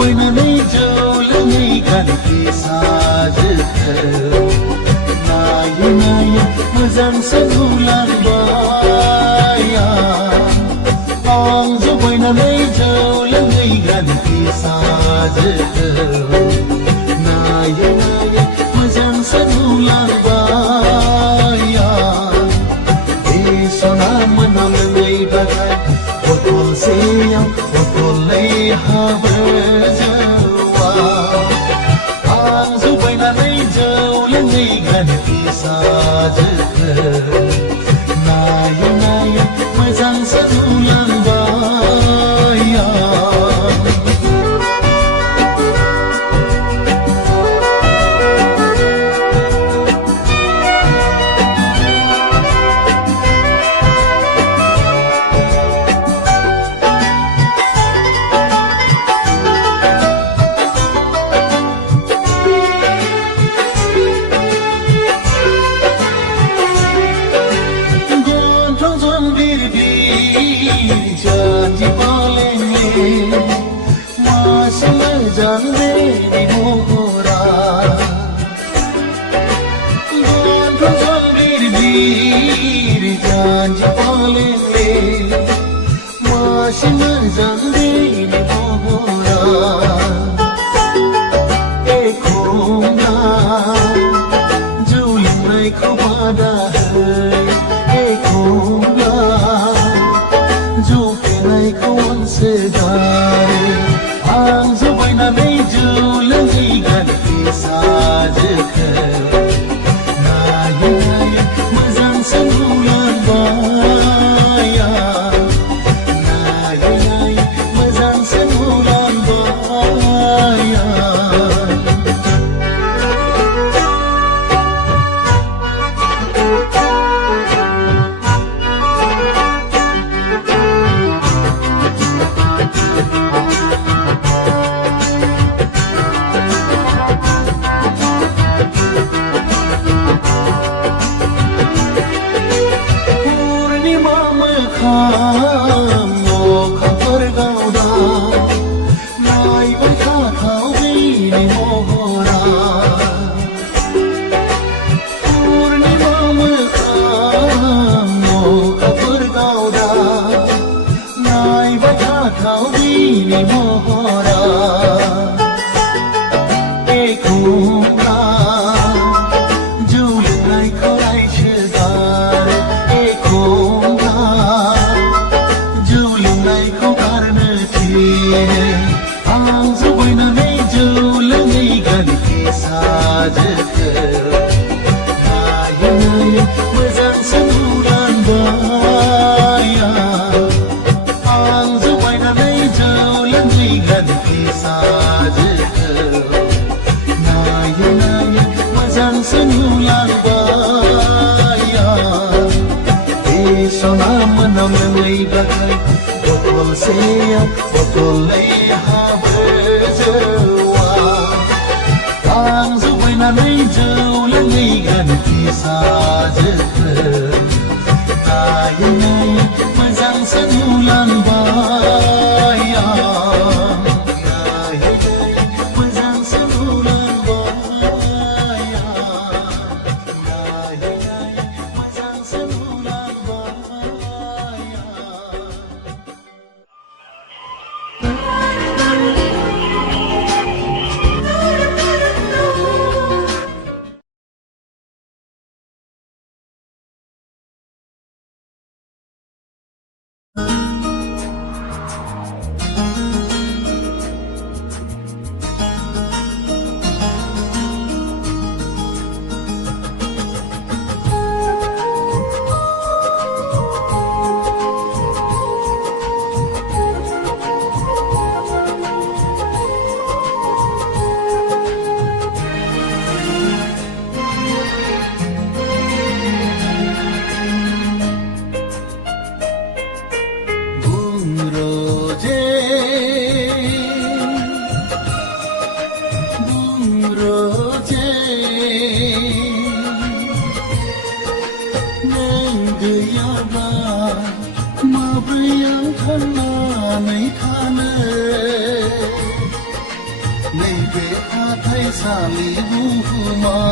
जुबैनानै जौ लोङै गानखि साजोखौ नायै नायै मोजांसो नुलांबाय आं जुबैनानै जौ लोङै गानखि साजोखौ नायै नायै मोजांसो नुलांबाय बे सना मोनाम लोङै बाथाय बथलसेयाव बथलनै हाबो जौआ आं जुबैनानै जौ लोङै गानखि साजोखौ नायै नायै मोजांसो नुलांबाय janji palenge masih janne di mohora gondrong sambir bir janji palenge masih janne di mohora ekhona juli mai kau pada ekhona आं जुबैनानै जौ लोङै गानखि साजोखौ नायै नायै मोजांसो नुलांबाय नायै नायै मोजांसो नुलांबाय आं जुबैनानै जौ लोङै गानखि साजोखौ नायै नायै मोजांसो नुलांबाय आं जुबैनानै जौ लोङै गानखि साजोखौ नायै नायै मोजांसो नुलांबाय बे सना मोनाम लोङै बाथाय बथलसेयाव बथलनै हाबो जौआ आं जुबैनानै जौ लोङै गानखि साजोखौ नायै नायै मोजांसो नुलांबाय नायै नायै मोजांसो नुलांबाय नायै नायै मोजांसो नुलांबाय नैबे हाथाइसालि बुहुमाव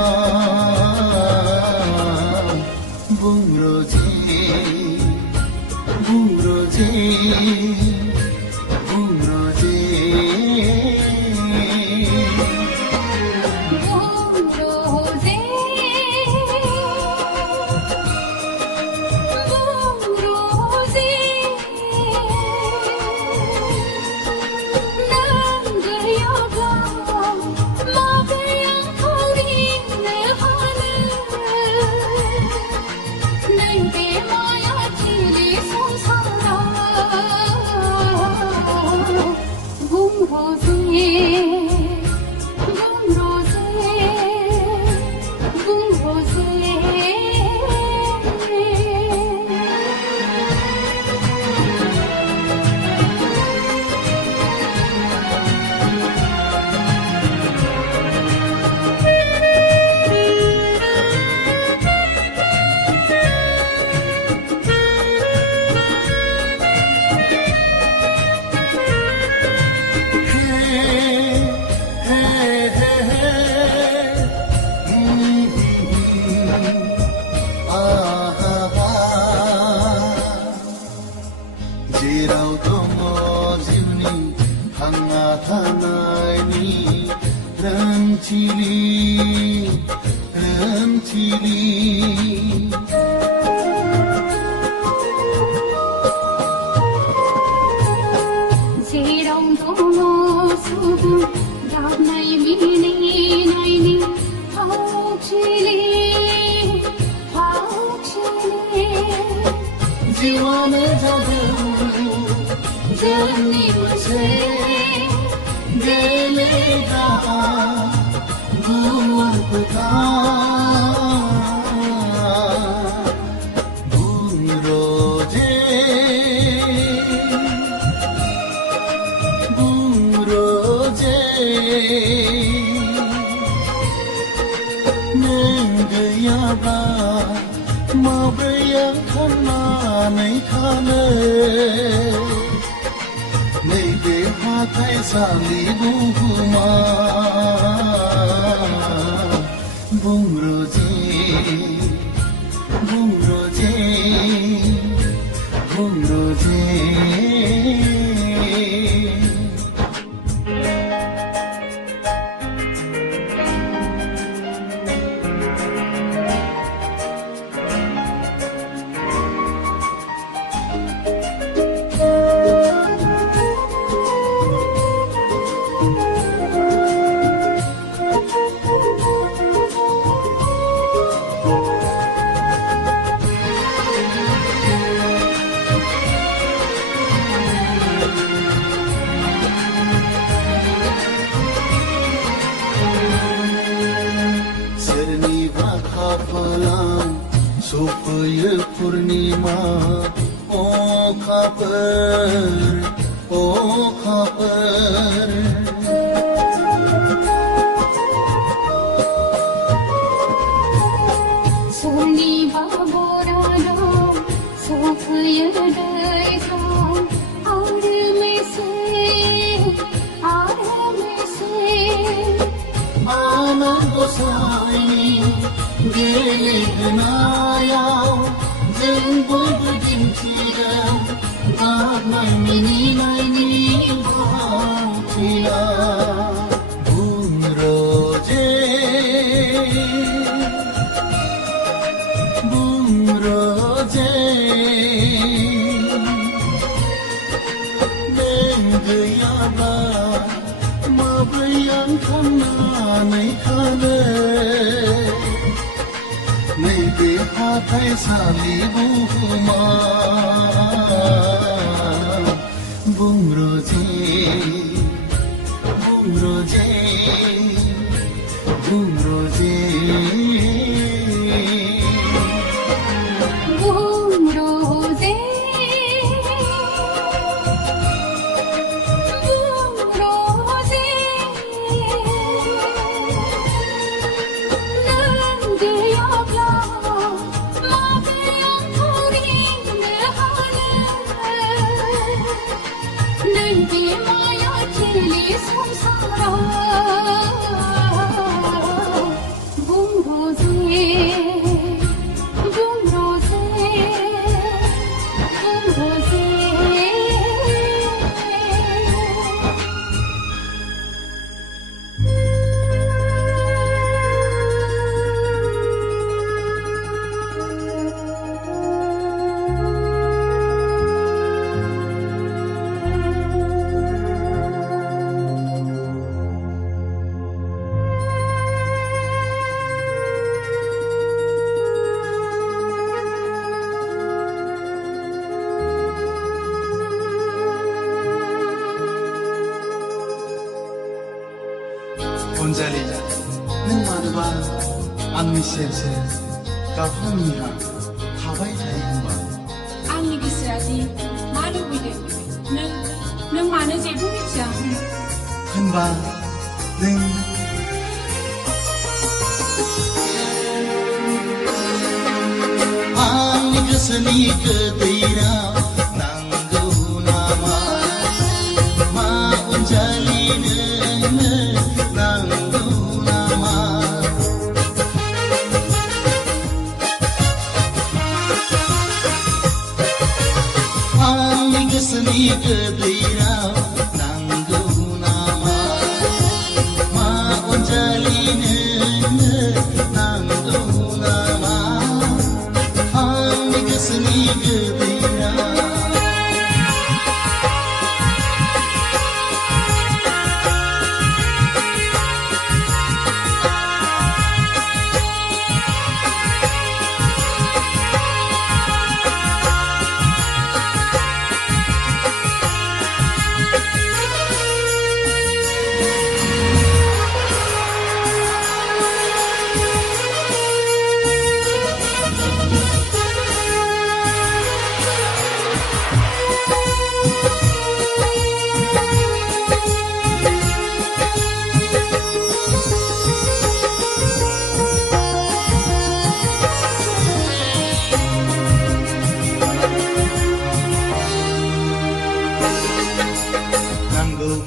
बुंरोजे बुंरोजे बुंरोजे जेराव दङ जिउनि थांना थानायनि रोंथिलि जेराव दङ सुबुं गाबनाय मिनिनायनि फावथिलि जिउआनो जादों जोंनि मोनसे गेलेग्रा गुवार फोथार बुंरोजे बुंरोजे नों गैयाब्ला माब्रै आं थांनानै थानो नैबे हाथाइसालि बुहुमाव बुंरोजे बुंरोजे बुंरोजे सफैयो पुर्णिमा अखाफोर सोरनिबा बरादाव सफैयो दैज्लां आरो मेसें आनान गसाइनि गेलेहोनायाव जों बयबो दिन्थिदों गाबनाय मिनिनायनि भावथिना बुंरोजे बुंरोजे नों गैयाब्ला माब्रै आं थांनानै थानो नैबे हाथाइसालि बुहुमाव बुंरोजे बुंरोजे बुंरोजे बुंरोजे नैबे माया अनजालि नों मानोबा आंनि सेर सेर गाबहांनिहा थाबाय थायो होनबा आंनि गोसोआ दि मा लुबैदों नों मानो जेबो मिथिया होनबा नों आंनि गोसोनि गोदैराव नांगौ नामा मा अनजालि नोंनो नांगौ नामा आंनि गोसोनि गोदैराव नांगौ नामा मा अनजालि नोंनो नांगौ नामा आंनि गोसोनि गोदैराव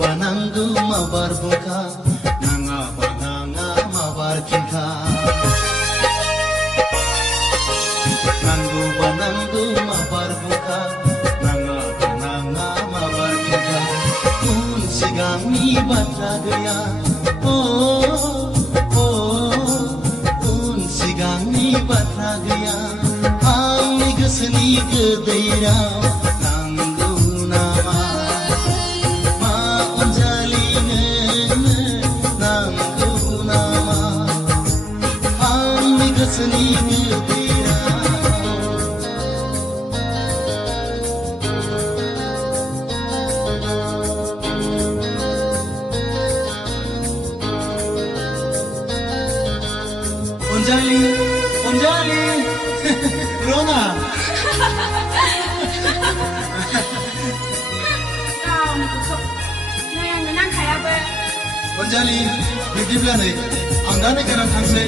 Bananggu mabar buka nanga bananga mabar kinka Nanggu bananggu mabar buka nanga bananga mabar kinka Un sigami batra gaya oh Un sigami batra gaya Angni geseni gedairau nanggu nama गोसोनि अनजालि अनजालि रना अनजालि बिदिब्ला नै आं दा गोनां थांसै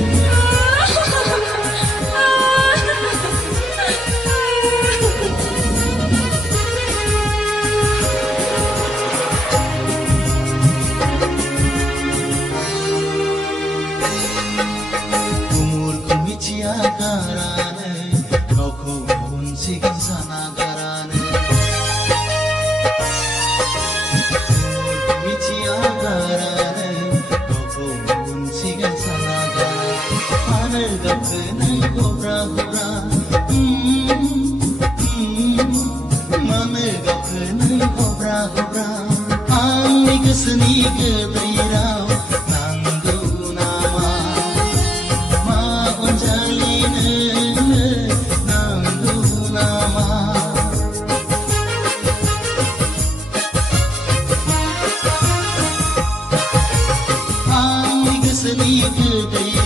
आंनि गोसोनि गोदैराव नांगौ नामा मा अनजालि नोंनो नांगौ नामा आंनि गोसोनि गोदैराव